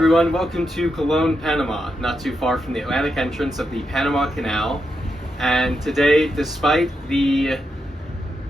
everyone, welcome to Cologne, Panama, not too far from the Atlantic entrance of the Panama Canal. And today, despite the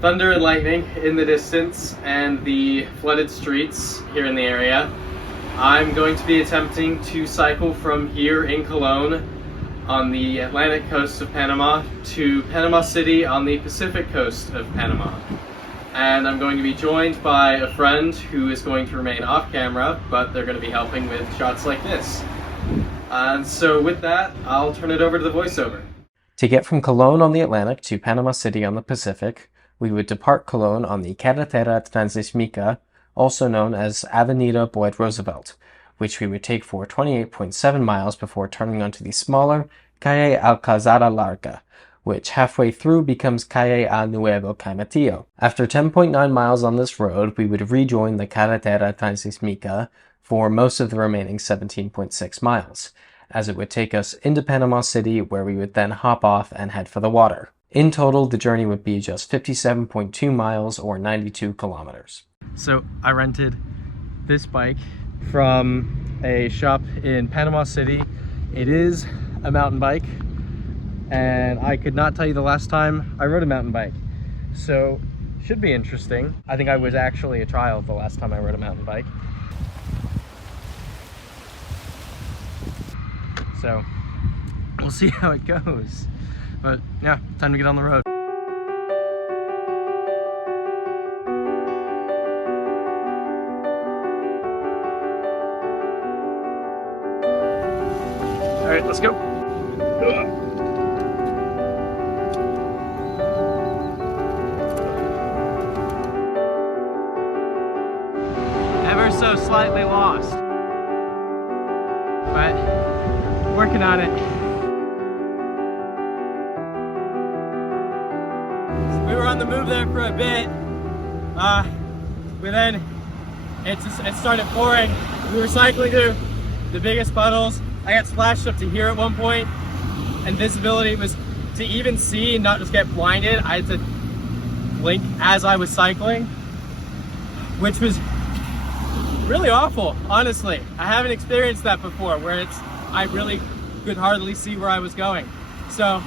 thunder and lightning in the distance and the flooded streets here in the area, I'm going to be attempting to cycle from here in Cologne on the Atlantic coast of Panama to Panama City on the Pacific coast of Panama. And I'm going to be joined by a friend who is going to remain off camera, but they're going to be helping with shots like this. And so with that, I'll turn it over to the voiceover. To get from Cologne on the Atlantic to Panama City on the Pacific, we would depart Cologne on the Carretera Transísmica, also known as Avenida Boyd Roosevelt, which we would take for 28.7 miles before turning onto the smaller Calle Alcazaba Larga, which halfway through becomes Calle a Nuevo Caimatillo. After 10.9 miles on this road, we would rejoin the Carretera Transísmica for most of the remaining 17.6 miles, as it would take us into Panama City, where we would then hop off and head for the water. In total, the journey would be just 57.2 miles or 92 kilometers. So I rented this bike from a shop in Panama City. It is a mountain bike, and I could not tell you the last time I rode a mountain bike, so should be interesting. I think I was actually a child the last time I rode a mountain bike, so we'll see how it goes. But yeah, time to get on the road. All right, let's go. Ever so slightly lost, but working on it. We were on the move there for a bit, but then it started pouring. We were cycling through the biggest puddles. I got splashed up to here at one point, and visibility was to even see and not just get blinded. I had to blink as I was cycling, which was really awful, honestly. I haven't experienced that before, where I really could hardly see where I was going. So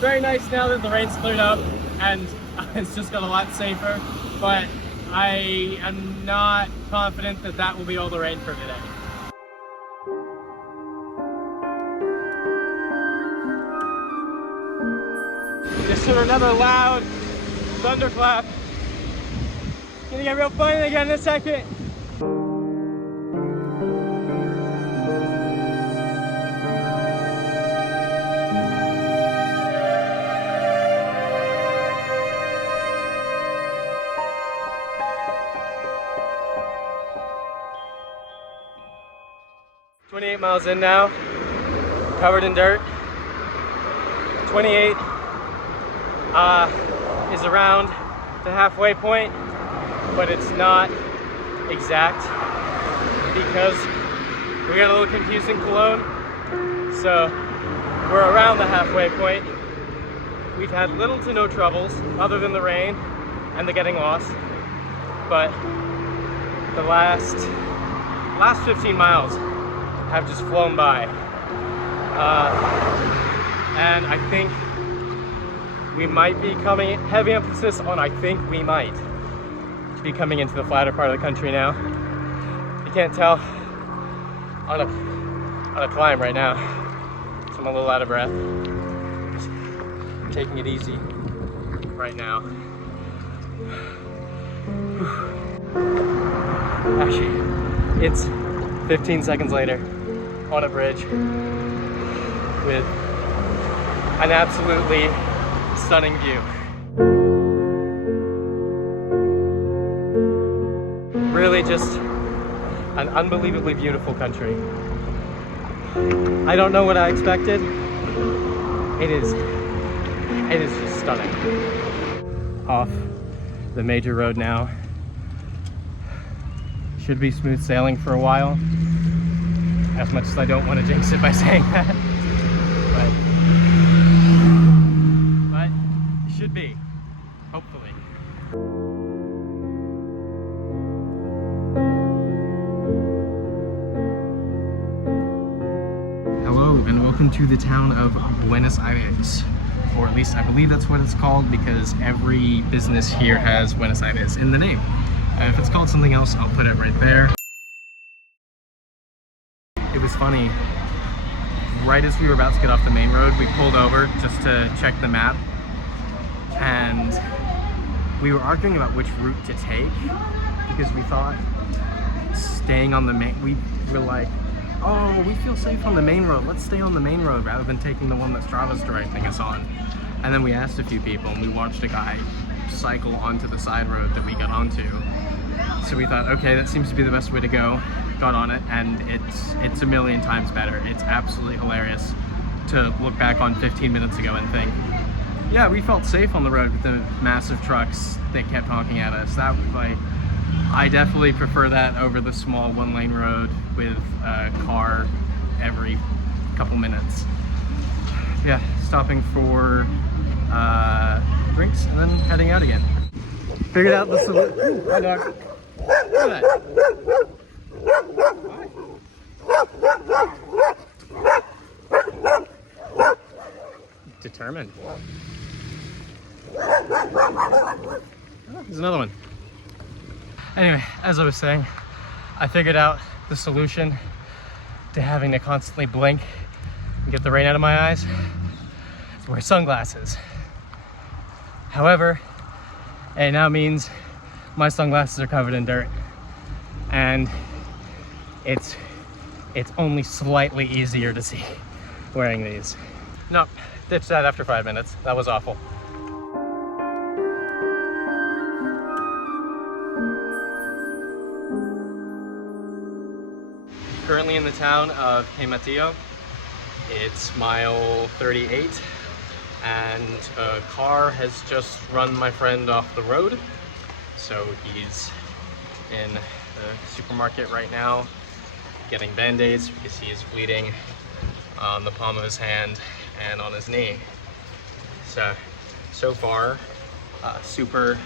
very nice now that the rain's cleared up and it's just got a lot safer, but I am not confident that that will be all the rain for today. Just heard another loud thunderclap. Gonna get real funny again in a second. $28 miles in now, covered in dirt. 28 is around the halfway point, but it's not exact because we got a little confused in Cologne. So we're around the halfway point. We've had little to no troubles other than the rain and the getting lost, but the last 15 miles have just flown by, and I think we might be coming, heavy emphasis on I think we might be coming into the flatter part of the country now. You can't tell on a climb right now, so I'm a little out of breath. I'm taking it easy right now. Actually, it's 15 seconds later on a bridge with an absolutely stunning view. Really just an unbelievably beautiful country. I don't know what I expected. It is just stunning. Off the major road now. Should be smooth sailing for a while, as much as I don't want to jinx it by saying that, but it should be, hopefully. into the town of Buenos Aires, or at least I believe that's what it's called, because every business here has Buenos Aires in the name. If it's called something else, I'll put it right there. It was funny, right as we were about to get off the main road, we pulled over just to check the map, and we were arguing about which route to take, because we thought staying on the main, we were like, oh, we feel safe on the main road, let's stay on the main road rather than taking the one that Strava's directing us on. And then we asked a few people, and we watched a guy cycle onto the side road that we got onto. So we thought, okay, that seems to be the best way to go. Got on it, and it's a million times better. It's absolutely hilarious to look back on 15 minutes ago and think, yeah, we felt safe on the road with the massive trucks that kept honking at us. That was like, I definitely prefer that over the small one-lane road with a car every couple minutes. Yeah, stopping for drinks and then heading out again. Figured out the solution. Ooh, hi dog. Look at that. Determined. Oh, there's another one. Anyway, as I was saying, I figured out the solution to having to constantly blink and get the rain out of my eyes. It's wear sunglasses. However, it now means my sunglasses are covered in dirt, and it's only slightly easier to see wearing these. Nope, ditched that after 5 minutes. That was awful. Currently in the town of Matillo. It's mile 38, and a car has just run my friend off the road. So he's in the supermarket right now getting band-aids because he is bleeding on the palm of his hand and on his knee. So far, super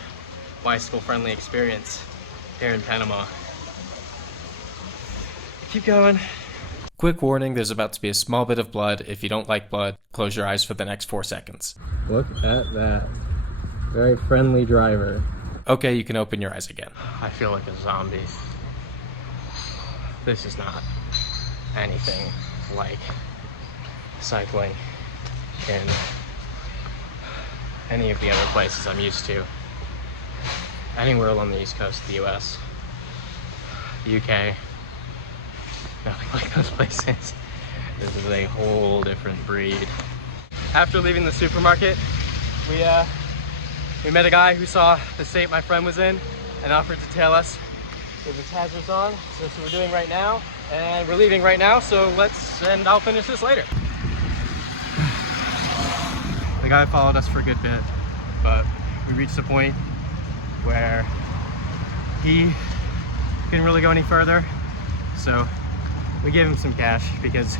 bicycle friendly experience here in Panama. Keep going. Quick warning, there's about to be a small bit of blood. If you don't like blood, close your eyes for the next 4 seconds. Look at that. Very friendly driver. Okay, you can open your eyes again. I feel like a zombie. This is not anything like cycling in any of the other places I'm used to. Anywhere along the east coast of the US, UK, nothing like those places. This is a whole different breed. After leaving the supermarket, we met a guy who saw the state my friend was in and offered to tail us with his hazards on. So that's what we're doing right now, and we're leaving right now. So and I'll finish this later. The guy followed us for a good bit, but we reached a point where he couldn't really go any further. So we gave him some cash because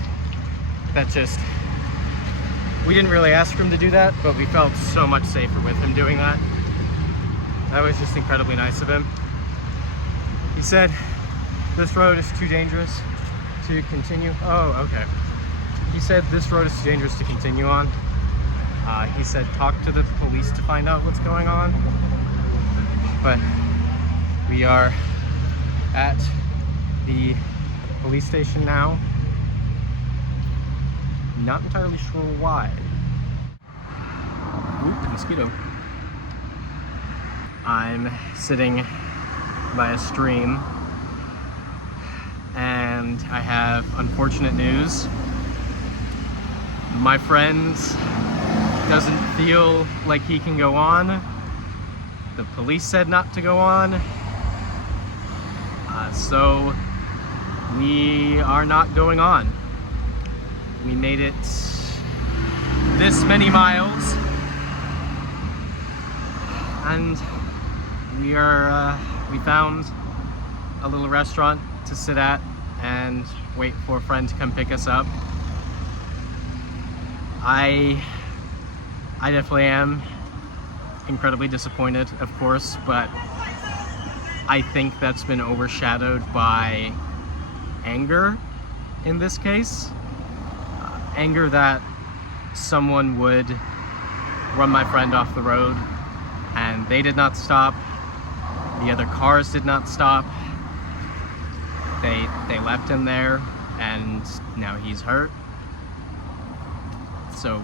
we didn't really ask him to do that, but we felt so much safer with him doing that. That was just incredibly nice of him. He said this road is too dangerous to continue. Oh, okay. He said this road is too dangerous to continue on. He said talk to the police to find out what's going on. But we are at the police station now. Not entirely sure why. Ooh, mosquito. I'm sitting by a stream, and I have unfortunate news. My friend doesn't feel like he can go on. The police said not to go on. So we are not going on. We made it this many miles, and we found a little restaurant to sit at and wait for a friend to come pick us up. I definitely am incredibly disappointed, of course, but I think that's been overshadowed by anger in this case. anger that someone would run my friend off the road, and they did not stop. The other cars did not stop. They left him there, and now he's hurt. So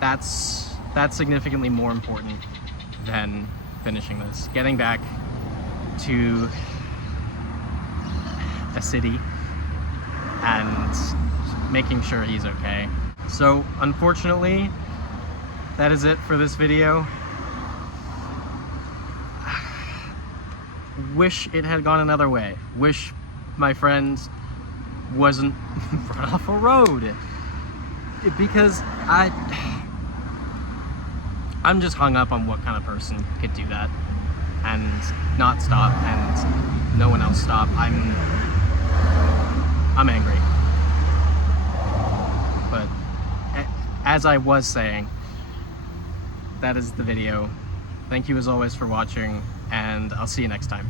that's significantly more important than finishing this. Getting back to a city and making sure he's okay. So unfortunately, that is it for this video. Wish it had gone another way. Wish my friend wasn't run off a road. Because I'm just hung up on what kind of person could do that and not stop, and no one else stop. I'm angry. But as I was saying, that is the video. Thank you as always for watching, and I'll see you next time.